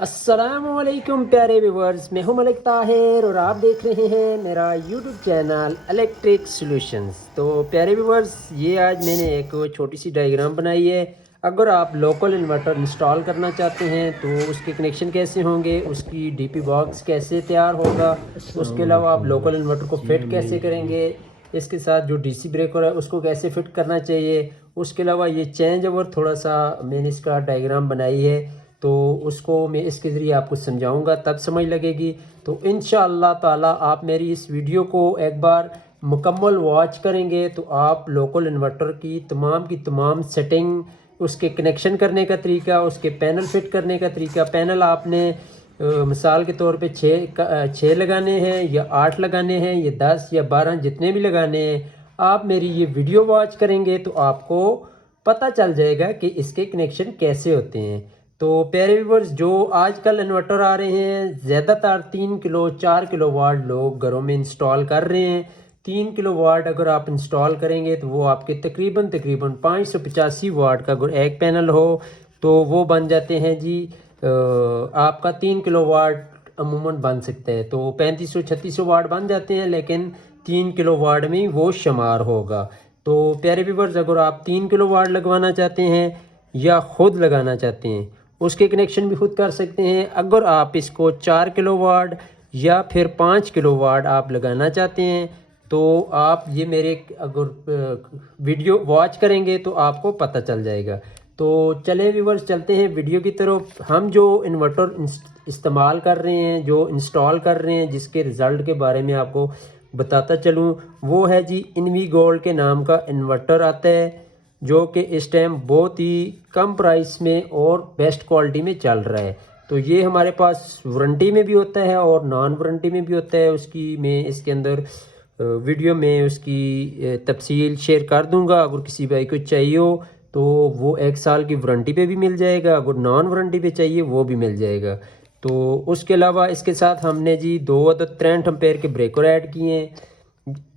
अस्सलामुअलैकुम प्यारे व्यूवर्स, मैं हूं मलिक ताहिर और आप देख रहे हैं मेरा यूट्यूब चैनल इलेक्ट्रिक सॉल्यूशंस। तो प्यारे व्यूवर्स, ये आज मैंने एक छोटी सी डायग्राम बनाई है। अगर आप लोकल इन्वर्टर इंस्टॉल करना चाहते हैं तो उसके कनेक्शन कैसे होंगे, उसकी डीपी बॉक्स कैसे तैयार होगा, उसके अलावा आप लोकल इन्वर्टर को फिट कैसे करेंगे, इसके साथ जो डीसी ब्रेकर है उसको कैसे फिट करना चाहिए, उसके अलावा ये चेंज ओवर थोड़ा सा मैंने इसका डायग्राम बनाई है तो उसको मैं इसके ज़रिए आपको समझाऊंगा, तब समझ लगेगी। तो इंशाअल्लाह ताला आप मेरी इस वीडियो को एक बार मुकम्मल वॉच करेंगे तो आप लोकल इन्वर्टर की तमाम सेटिंग, उसके कनेक्शन करने का तरीका, उसके पैनल फिट करने का तरीका, पैनल आपने मिसाल के तौर पे छः लगाने हैं या 8 लगाने हैं या 10 या 12 जितने भी लगाने हैं, आप मेरी ये वीडियो वॉच करेंगे तो आपको पता चल जाएगा कि इसके कनेक्शन कैसे होते हैं। तो प्यारे व्यूवर्स, जो आजकल इन्वर्टर आ रहे हैं ज़्यादातर 3 किलो 4 किलो वाट लोग घरों में इंस्टॉल कर रहे हैं। 3 किलो वाट अगर आप इंस्टॉल करेंगे तो वो आपके तकरीबन तकरीबन 585 वाट का अगर एक पैनल हो तो वो बन जाते हैं जी। आपका 3 किलो वाट अमूमन बन सकता है तो 3500 3600 वाट बन जाते हैं, लेकिन 3 किलो वाट में वो शुमार होगा। तो प्यारे व्यूवर्स, अगर आप 3 किलो वाट लगवाना चाहते हैं या ख़ुद लगाना चाहते हैं, उसके कनेक्शन भी खुद कर सकते हैं। अगर आप इसको 4 किलो वाट या फिर 5 किलो वाट आप लगाना चाहते हैं तो आप ये मेरे अगर वीडियो वॉच करेंगे तो आपको पता चल जाएगा। तो चले व्यूवर्स, चलते हैं वीडियो की तरफ। हम जो इन्वर्टर इस्तेमाल कर रहे हैं, जो इंस्टॉल कर रहे हैं, जिसके रिज़ल्ट के बारे में आपको बताता चलूँ, वो है जी इनवी गोल्ड के नाम का इन्वर्टर आता है, जो कि इस टाइम बहुत ही कम प्राइस में और बेस्ट क्वालिटी में चल रहा है। तो ये हमारे पास वारंटी में भी होता है और नॉन वारंटी में भी होता है। उसकी मैं इसके अंदर वीडियो में उसकी तफसील शेयर कर दूंगा। अगर किसी भाई को चाहिए हो तो वो 1 साल की वारंटी पे भी मिल जाएगा, अगर नॉन वारंटी पे चाहिए वो भी मिल जाएगा। तो उसके अलावा इसके साथ हमने जी 2 अदद 63 एम्पेयर के ब्रेकर ऐड किए हैं।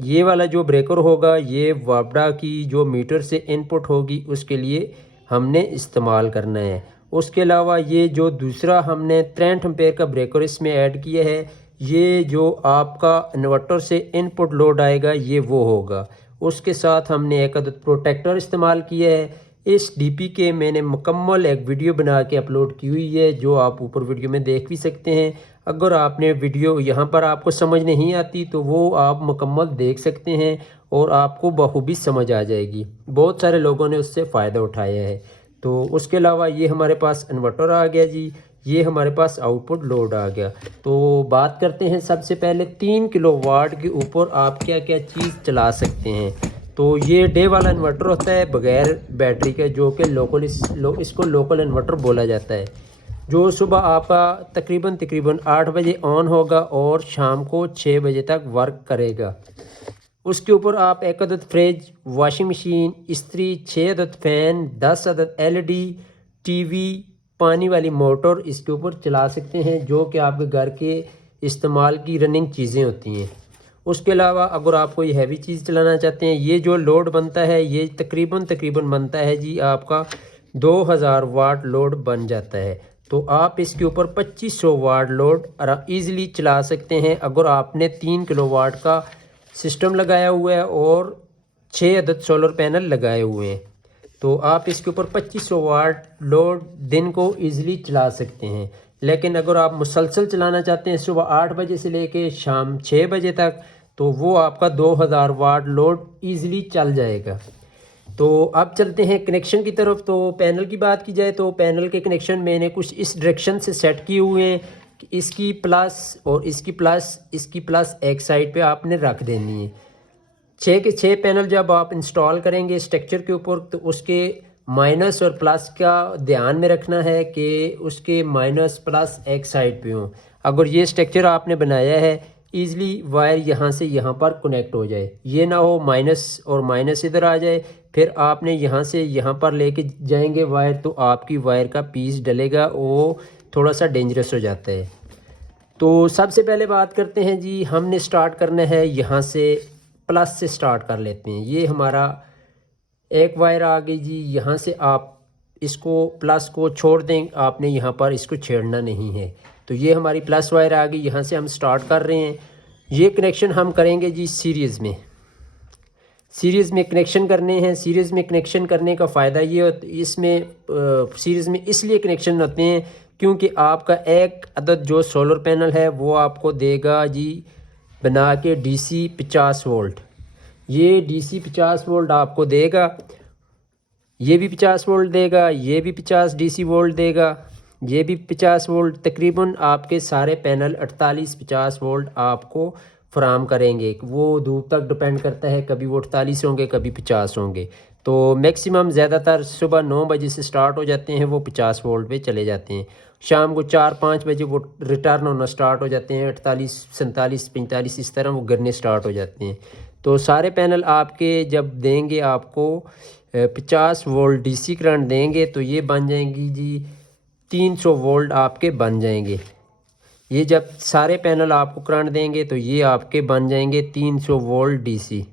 ये वाला जो ब्रेकर होगा ये वापडा की जो मीटर से इनपुट होगी उसके लिए हमने इस्तेमाल करना है। उसके अलावा ये जो दूसरा हमने 63 एम्पेयर का ब्रेकर इसमें ऐड किया है, ये जो आपका इन्वर्टर से इनपुट लोड आएगा ये वो होगा। उसके साथ हमने एक अदद प्रोटेक्टर इस्तेमाल किया है। इस डीपी के मैंने मुकम्मल एक वीडियो बना के अपलोड की हुई है, जो आप ऊपर वीडियो में देख भी सकते हैं। अगर आपने वीडियो यहाँ पर आपको समझ नहीं आती तो वो आप मुकम्मल देख सकते हैं और आपको बखूबी समझ आ जाएगी। बहुत सारे लोगों ने उससे फ़ायदा उठाया है। तो उसके अलावा ये हमारे पास इन्वर्टर आ गया जी, ये हमारे पास आउटपुट लोड आ गया। तो बात करते हैं सबसे पहले 3 किलो वाट के ऊपर आप क्या क्या चीज़ चला सकते हैं। तो ये डे वाला इन्वर्टर होता है बगैर बैटरी के, जो कि इसको लोकल इन्वर्टर बोला जाता है, जो सुबह आपका तकरीबन तकरीबन 8 बजे ऑन होगा और शाम को 6 बजे तक वर्क करेगा। उसके ऊपर आप 1 अदद फ्रिज, वॉशिंग मशीन, इस्त्री, 6 अदद फ़ैन, 10 अदद एलईडी, टीवी, पानी वाली मोटर इसके ऊपर चला सकते हैं, जो कि आपके घर के इस्तेमाल की रनिंग चीज़ें होती हैं। उसके अलावा अगर आप कोई हैवी चीज़ चलाना चाहते हैं, ये जो लोड बनता है ये तकरीबन तकरीबन बनता है जी आपका 2000 वाट लोड बन जाता है। तो आप इसके ऊपर 2500 वाट लोड ईज़िली चला सकते हैं अगर आपने 3 किलो वाट का सिस्टम लगाया हुआ है और 6 अदद सोलर पैनल लगाए हुए हैं। तो आप इसके ऊपर 2500 वाट लोड दिन को ईज़िली चला सकते हैं। लेकिन अगर आप मुसलसल चलाना चाहते हैं सुबह 8 बजे से लेके शाम 6 बजे तक, तो वो आपका 2000 वाट लोड ईज़िली चल जाएगा। तो अब चलते हैं कनेक्शन की तरफ। तो पैनल की बात की जाए तो पैनल के कनेक्शन मैंने कुछ इस डायरेक्शन से सेट किए हुए हैं कि इसकी प्लस और इसकी प्लस एक साइड पे आपने रख देनी है। 6 के 6 पैनल जब आप इंस्टॉल करेंगे स्ट्रक्चर के ऊपर तो उसके माइनस और प्लस का ध्यान में रखना है कि उसके माइनस प्लस एक साइड पे हों। अगर ये स्ट्रक्चर आपने बनाया है ईज़िली वायर यहाँ से यहाँ पर कनेक्ट हो जाए, ये ना हो माइनस और माइनस इधर आ जाए, फिर आपने यहाँ से यहाँ पर लेके जाएंगे वायर तो आपकी वायर का पीस डलेगा, वो थोड़ा सा डेंजरस हो जाता है। तो सबसे पहले बात करते हैं जी, हमने स्टार्ट करना है यहाँ से, प्लस से स्टार्ट कर लेते हैं। ये हमारा एक वायर आ गई जी, यहाँ से आप इसको प्लस को छोड़ दें, आपने यहाँ पर इसको छेड़ना नहीं है। तो ये हमारी प्लस वायर आ गई, यहाँ से हम स्टार्ट कर रहे हैं। ये कनेक्शन हम करेंगे जी सीरीज़ में, सीरीज़ में कनेक्शन करने हैं। सीरीज़ में कनेक्शन करने का फ़ायदा ये होता है, इसमें सीरीज़ में इसलिए कनेक्शन होते हैं क्योंकि आपका एक अदद जो सोलर पैनल है वो आपको देगा जी बना के डीसी 50 वोल्ट। ये डीसी 50 वोल्ट आपको देगा, ये भी 50 वोल्ट देगा, ये भी 50 डीसी वोल्ट देगा, ये भी 50 वोल्ट। तकरीबन आपके सारे पैनल 48-50 वोल्ट आपको फराम करेंगे। वो दूर तक डिपेंड करता है, कभी वो 48 होंगे, कभी 50 होंगे। तो मैक्सिमम ज़्यादातर सुबह 9 बजे से स्टार्ट हो जाते हैं, वो 50 वोल्ट पे चले जाते हैं। शाम को 4-5 बजे वो रिटर्न होना स्टार्ट हो जाते हैं, 48, 47, 45 इस तरह वो गिरने स्टार्ट हो जाते हैं। तो सारे पैनल आपके जब देंगे आपको 50 वोल्ट डीसी करंट देंगे तो ये बन जाएंगी जी 300 वोल्ट आपके बन जाएंगे। ये जब सारे पैनल आपको करंट देंगे तो ये आपके बन जाएंगे 300 वोल्ट डीसी।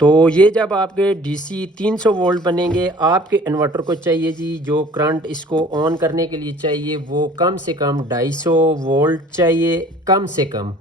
तो ये जब आपके डीसी 300 वोल्ट बनेंगे, आपके इन्वर्टर को चाहिए जी जो करंट इसको ऑन करने के लिए चाहिए वो कम से कम 250 वोल्ट चाहिए, कम से कम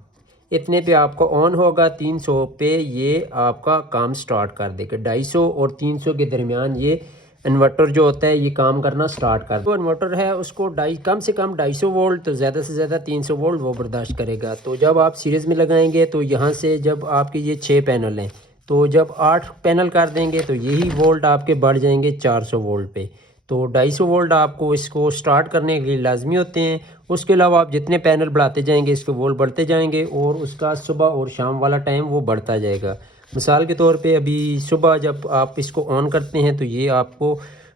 इतने पे आपका ऑन होगा। 300 पे ये आपका काम स्टार्ट कर देगा। 250 और 300 के दरमियान ये इन्वर्टर जो होता है ये काम करना स्टार्ट कर। तो इन्वर्टर है उसको कम से कम 250 वोल्ट, तो ज़्यादा से ज़्यादा 300 वोल्ट वो बर्दाश्त करेगा। तो जब आप सीरीज़ में लगाएंगे तो यहाँ से जब आपके ये 6 पैनल हैं तो जब 8 पैनल कर देंगे तो यही वोल्ट आपके बढ़ जाएंगे 400 वोल्ट पे। तो 250 वोल्ट आपको इसको स्टार्ट करने के लिए लाजमी होते हैं। उसके अलावा आप जितने पैनल बढ़ाते जाएंगे इसके वोल्ट बढ़ते जाएंगे और उसका सुबह और शाम वाला टाइम वो बढ़ता जाएगा। मिसाल के तौर पे अभी सुबह जब आप इसको ऑन करते हैं तो ये आपको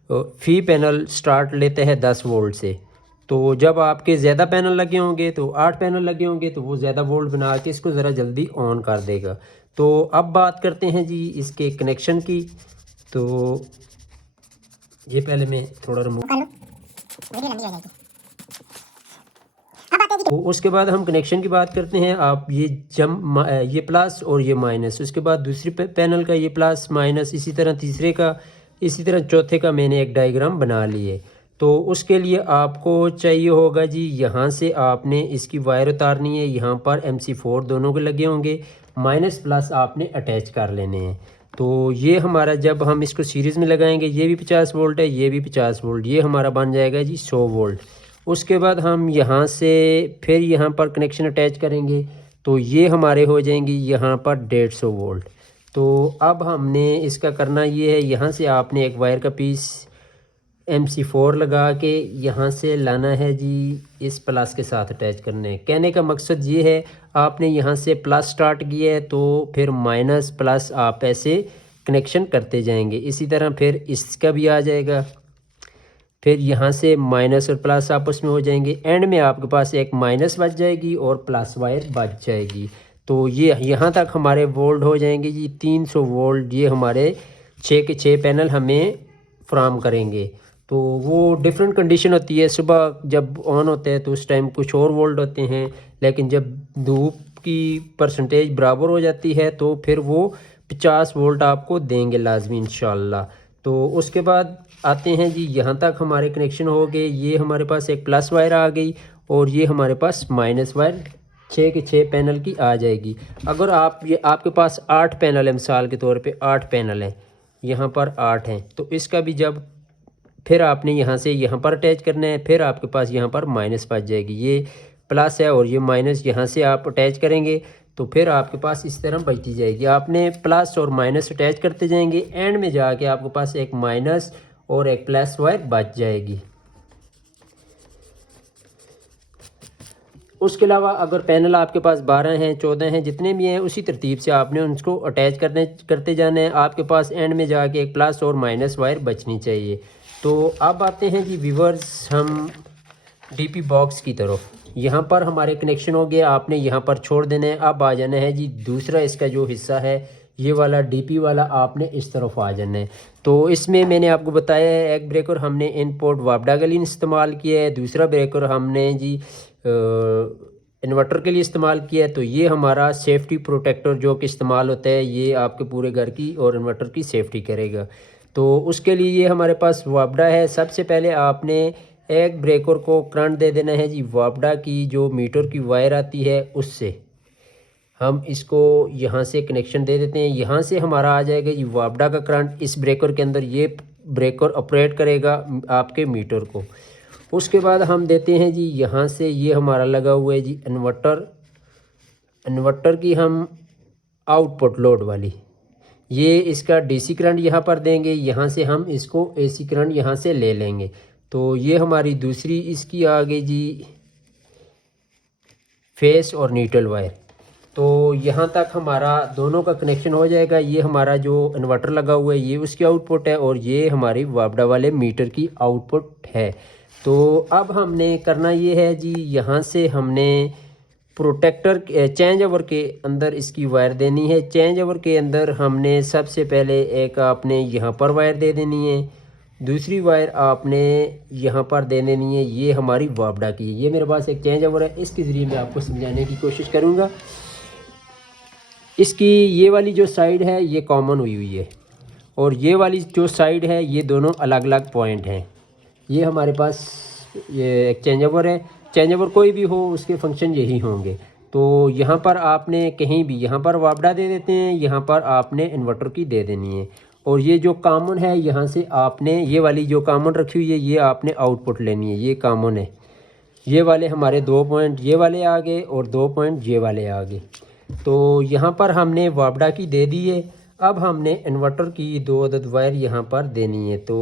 फी पैनल स्टार्ट लेते हैं 10 वोल्ट से। तो जब आपके ज़्यादा पैनल लगे होंगे तो 8 पैनल लगे होंगे तो वो ज़्यादा वोल्ट बना के इसको ज़रा जल्दी ऑन कर देगा। तो अब बात करते हैं जी इसके कनेक्शन की। तो ये पहले मैं थोड़ा रिमूव तो उसके बाद हम कनेक्शन की बात करते हैं। आप ये प्लस और ये माइनस, उसके बाद दूसरी पैनल का ये प्लस माइनस, इसी तरह तीसरे का, इसी तरह चौथे का मैंने एक डायग्राम बना लिए। तो उसके लिए आपको चाहिए होगा जी यहाँ से आपने इसकी वायर उतारनी है। यहाँ पर MC4 दोनों के लगे होंगे, माइनस प्लस आपने अटैच कर लेने हैं। तो ये हमारा जब हम इसको सीरीज़ में लगाएंगे ये भी 50 वोल्ट है, ये भी 50 वोल्ट, ये हमारा बन जाएगा जी 100 वोल्ट। उसके बाद हम यहाँ से फिर यहाँ पर कनेक्शन अटैच करेंगे तो ये हमारे हो जाएंगी यहाँ पर 150 वोल्ट। तो अब हमने इसका करना ये है, यहाँ से आपने एक वायर का पीस MC4 लगा के यहाँ से लाना है जी, इस प्लस के साथ अटैच करना है। कहने का मकसद ये है आपने यहाँ से प्लस स्टार्ट किया है तो फिर माइनस प्लस आप ऐसे कनेक्शन करते जाएंगे। इसी तरह फिर इसका भी आ जाएगा, फिर यहाँ से माइनस और प्लस आपस में हो जाएंगे। एंड में आपके पास एक माइनस बच जाएगी और प्लस वायर बच जाएगी। तो ये यहाँ तक हमारे वोल्ट हो जाएंगे जी 300 वोल्ट। ये हमारे 6 के 6 पैनल हमें फ्राहम करेंगे। तो वो डिफरेंट कंडीशन होती है, सुबह जब ऑन होते हैं तो उस टाइम कुछ और वोल्ट होते हैं, लेकिन जब धूप की परसेंटेज बराबर हो जाती है तो फिर वो 50 वोल्ट आपको देंगे लाजमी इंशाल्लाह। तो उसके बाद आते हैं जी यहाँ तक हमारे कनेक्शन हो गए। ये हमारे पास एक प्लस वायर आ गई और ये हमारे पास माइनस वायर 6 के 6 पैनल की आ जाएगी। अगर आपके पास 8 पैनल है, मिसाल के तौर पे 8 पैनल हैं, यहाँ पर 8 हैं, तो इसका भी जब फिर आपने यहाँ से यहाँ पर अटैच करना है, फिर आपके पास यहाँ पर माइनस बच जाएगी। ये प्लस है और ये माइनस यहाँ से आप अटैच करेंगे तो फिर आपके पास इस तरह बचती जाएगी। आपने प्लस और माइनस अटैच करते जाएंगे, एंड में जाके आपके पास एक माइनस और एक प्लस वायर बच जाएगी। उसके अलावा अगर पैनल आपके पास 12 हैं, 14 हैं, जितने भी हैं, उसी तरतीब से आपने उनको अटैच करते जाना है। आपके पास एंड में जाके एक प्लस और माइनस वायर बचनी चाहिए। तो अब आते हैं जी व्यूअर्स हम डीपी बॉक्स की तरफ। यहाँ पर हमारे कनेक्शन हो गया, आपने यहाँ पर छोड़ देना है। अब आ जाना है जी दूसरा इसका जो हिस्सा है, ये वाला डीपी वाला, आपने इस तरफ आ जाना है। तो इसमें मैंने आपको बताया है एक ब्रेकर हमने इनपुट वापडागलिन इस्तेमाल किया है, दूसरा ब्रेकर हमने जी इन्वर्टर के लिए इस्तेमाल किया है। तो ये हमारा सेफ्टी प्रोटेक्टर जो कि इस्तेमाल होता है, ये आपके पूरे घर की और इन्वर्टर की सेफ्टी करेगा। तो उसके लिए ये हमारे पास वापडा है। सबसे पहले आपने एक ब्रेकर को करंट दे देना है जी, वापडा की जो मीटर की वायर आती है उससे हम इसको यहाँ से कनेक्शन दे देते हैं। यहाँ से हमारा आ जाएगा जी वापडा का करंट इस ब्रेकर के अंदर। ये ब्रेकर ऑपरेट करेगा आपके मीटर को। उसके बाद हम देते हैं जी यहाँ से, ये हमारा लगा हुआ है जी इन्वर्टर। इन्वर्टर की हम आउटपुट लोड वाली, ये इसका डीसी करंट यहाँ पर देंगे। यहाँ से हम इसको एसी करंट यहाँ से ले लेंगे। तो ये हमारी दूसरी इसकी आ गई जी फेस और न्यूट्रल वायर। तो यहाँ तक हमारा दोनों का कनेक्शन हो जाएगा। ये हमारा जो इन्वर्टर लगा हुआ है ये उसकी आउटपुट है और ये हमारी वापडा वाले मीटर की आउटपुट है। तो अब हमने करना ये है जी, यहाँ से हमने प्रोटेक्टर चेंज ओवर के अंदर इसकी वायर देनी है। चेंज ओवर के अंदर हमने सबसे पहले एक आपने यहाँ पर वायर दे देनी है, दूसरी वायर आपने यहाँ पर दे देनी है। ये हमारी वापडा की, ये मेरे पास एक चेंज ओवर है, इसके ज़रिए मैं आपको समझाने की कोशिश करूँगा। इसकी ये वाली जो साइड है ये कॉमन हुई हुई है और ये वाली जो साइड है ये दोनों अलग अलग पॉइंट हैं। ये हमारे पास ये एक चेंज ओवर है। चेंज ओवर कोई भी हो उसके फंक्शन यही होंगे। तो यहाँ पर आपने कहीं भी यहाँ पर वापडा दे देते हैं, यहाँ पर आपने इन्वर्टर की दे देनी है। और ये जो कॉमन है यहाँ से आपने ये वाली जो कॉमन रखी हुई है ये आपने आउटपुट लेनी है। ये कॉमन है, ये वाले हमारे 2 पॉइंट ये वाले आ गए और 2 पॉइंट ये वाले आ गए। तो यहाँ पर हमने वापडा की दे दी है। अब हमने इन्वर्टर की 2 अदद वायर यहाँ पर देनी है। तो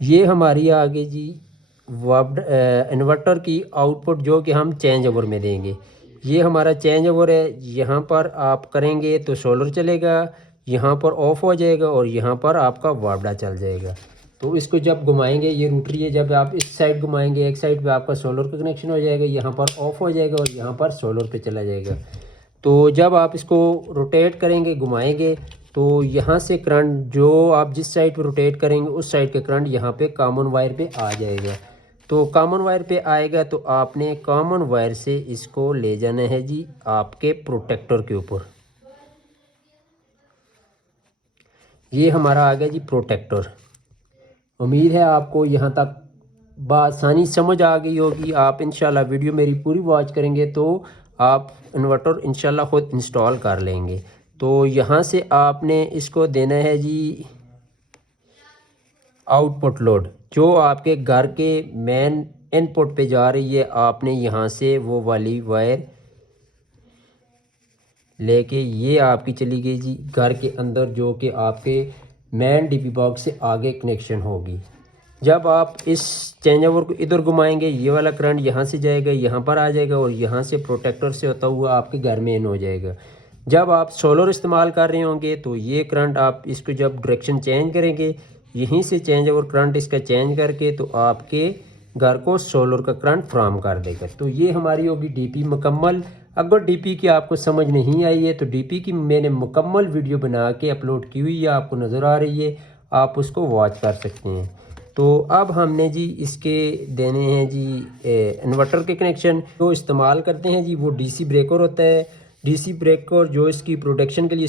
ये हमारी आ गई जी वापडा इन्वर्टर की आउटपुट जो कि हम चेंज ओवर में देंगे। ये हमारा चेंज ओवर है। यहाँ पर आप करेंगे तो सोलर चलेगा, यहाँ पर ऑफ हो जाएगा और यहाँ पर आपका वापडा चल जाएगा। तो इसको जब घुमाएंगे, ये रोटरी है, जब आप इस साइड घुमाएंगे एक साइड पे आपका सोलर का कनेक्शन हो जाएगा, यहाँ पर ऑफ हो जाएगा और यहाँ पर सोलर पे चला जाएगा। तो जब आप इसको रोटेट करेंगे, घुमाएंगे, तो यहाँ से करंट जो आप जिस साइड पे रोटेट करेंगे उस साइड के करंट यहाँ पे कॉमन वायर पे आ जाएगा। तो कॉमन वायर पे आएगा तो आपने कॉमन वायर से इसको ले जाना है जी आपके प्रोटेक्टर के ऊपर। ये हमारा आ गया जी प्रोटेक्टर। उम्मीद है आपको यहाँ तक बआसानी समझ आ गई होगी। आप इंशाल्लाह वीडियो मेरी पूरी वॉच करेंगे तो आप इन्वर्टर इंशाल्लाह खुद इंस्टॉल कर लेंगे। तो यहाँ से आपने इसको देना है जी आउटपुट लोड, जो आपके घर के मेन इनपुट पे जा रही है। आपने यहाँ से वो वाली वायर लेके ये आपकी चली गई जी घर के अंदर, जो कि आपके मेन डीपी बॉक्स से आगे कनेक्शन होगी। जब आप इस चेंज ओवर को इधर घुमाएंगे ये वाला करंट यहाँ से जाएगा, यहाँ पर आ जाएगा और यहाँ से प्रोटेक्टर से होता हुआ आपके घर में इन हो जाएगा। जब आप सोलर इस्तेमाल कर रहे होंगे तो ये करंट आप इसको जब डायरेक्शन चेंज करेंगे, यहीं से चेंज ओवर करंट इसका चेंज करके तो आपके घर को सोलर का करंट फ्राहम कर देगा। तो ये हमारी होगी डीपी मुकम्मल। अगर डीपी की आपको समझ नहीं आई है तो डीपी की मैंने मुकम्मल वीडियो बना के अपलोड की हुई है, आपको नज़र आ रही है, आप उसको वॉच कर सकते हैं। तो अब हमने जी इसके देने हैं जी इन्वर्टर के कनेक्शन। जो इस्तेमाल करते हैं जी वो डीसी ब्रेकर होता है। डीसी ब्रेकर जो इसकी प्रोटेक्शन के लिए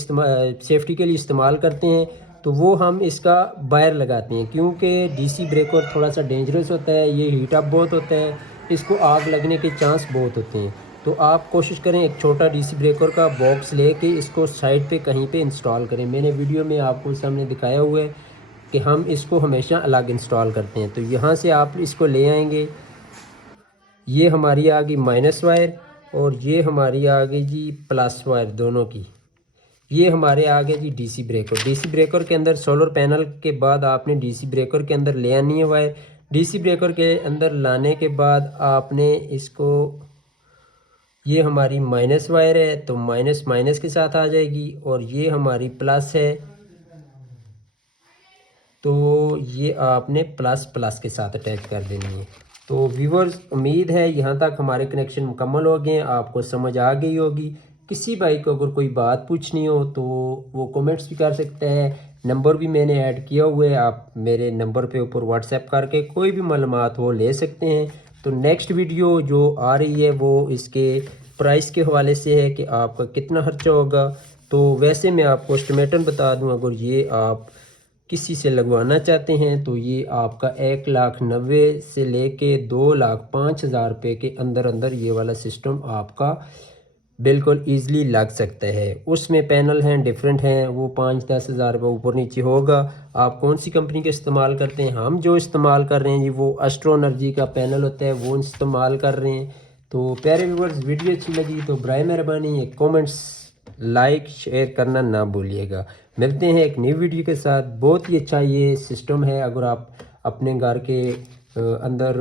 सेफ्टी के लिए इस्तेमाल करते हैं, तो वो हम इसका वायर लगाते हैं, क्योंकि डीसी ब्रेकर थोड़ा सा डेंजरस होता है, ये हीट अप बहुत होता है, इसको आग लगने के चांस बहुत होते हैं। तो आप कोशिश करें एक छोटा डीसी ब्रेकर का बॉक्स लेके इसको साइड पे कहीं पे इंस्टॉल करें। मैंने वीडियो में आपको सामने दिखाया हुआ है कि हम इसको हमेशा अलग इंस्टॉल करते हैं। तो यहाँ से आप इसको ले आएंगे। ये हमारी आ गई माइनस वायर और ये हमारी आ गई जी प्लस वायर दोनों की। ये हमारे आ गए जी डीसी ब्रेकर। डीसी ब्रेकर के अंदर सोलर पैनल के बाद आपने डीसी ब्रेकर के अंदर ले आनी है वायर। डीसी ब्रेकर के अंदर लाने के बाद आपने इसको, ये हमारी माइनस वायर है तो माइनस माइनस के साथ आ जाएगी और ये हमारी प्लस है तो ये आपने प्लस प्लस के साथ अटैच कर देनी है। तो व्यूअर्स, उम्मीद है यहाँ तक हमारे कनेक्शन मुकम्मल हो गए हैं, आपको समझ आ गई होगी। किसी भाई को अगर कोई बात पूछनी हो तो वो कमेंट्स भी कर सकते हैं। नंबर भी मैंने ऐड किया हुआ है, आप मेरे नंबर पे ऊपर व्हाट्सएप करके कोई भी मालूमात हो ले सकते हैं। तो नेक्स्ट वीडियो जो आ रही है वो इसके प्राइस के हवाले से है कि आपका कितना खर्चा होगा। तो वैसे मैं आपको एस्टिमेटन बता दूं, अगर ये आप किसी से लगवाना चाहते हैं तो ये आपका 1,90,000 से लेके 2,05,000 रुपये के अंदर अंदर ये वाला सिस्टम आपका बिल्कुल ईज़िली लग सकता है। उसमें पैनल हैं डिफरेंट हैं, वो 5-10 हज़ार रुपये ऊपर नीचे होगा। आप कौन सी कंपनी का इस्तेमाल करते हैं, हम जो इस्तेमाल कर रहे हैं जी वो एस्ट्रो एनर्जी का पैनल होता है, वो इस्तेमाल कर रहे हैं। तो प्यारे व्यूअर्स, वीडियो अच्छी लगी तो बराए मेहरबानी एक कमेंट्स लाइक शेयर करना ना भूलिएगा। मिलते हैं एक नई वीडियो के साथ। बहुत ही अच्छा ये सिस्टम है, अगर आप अपने घर के अंदर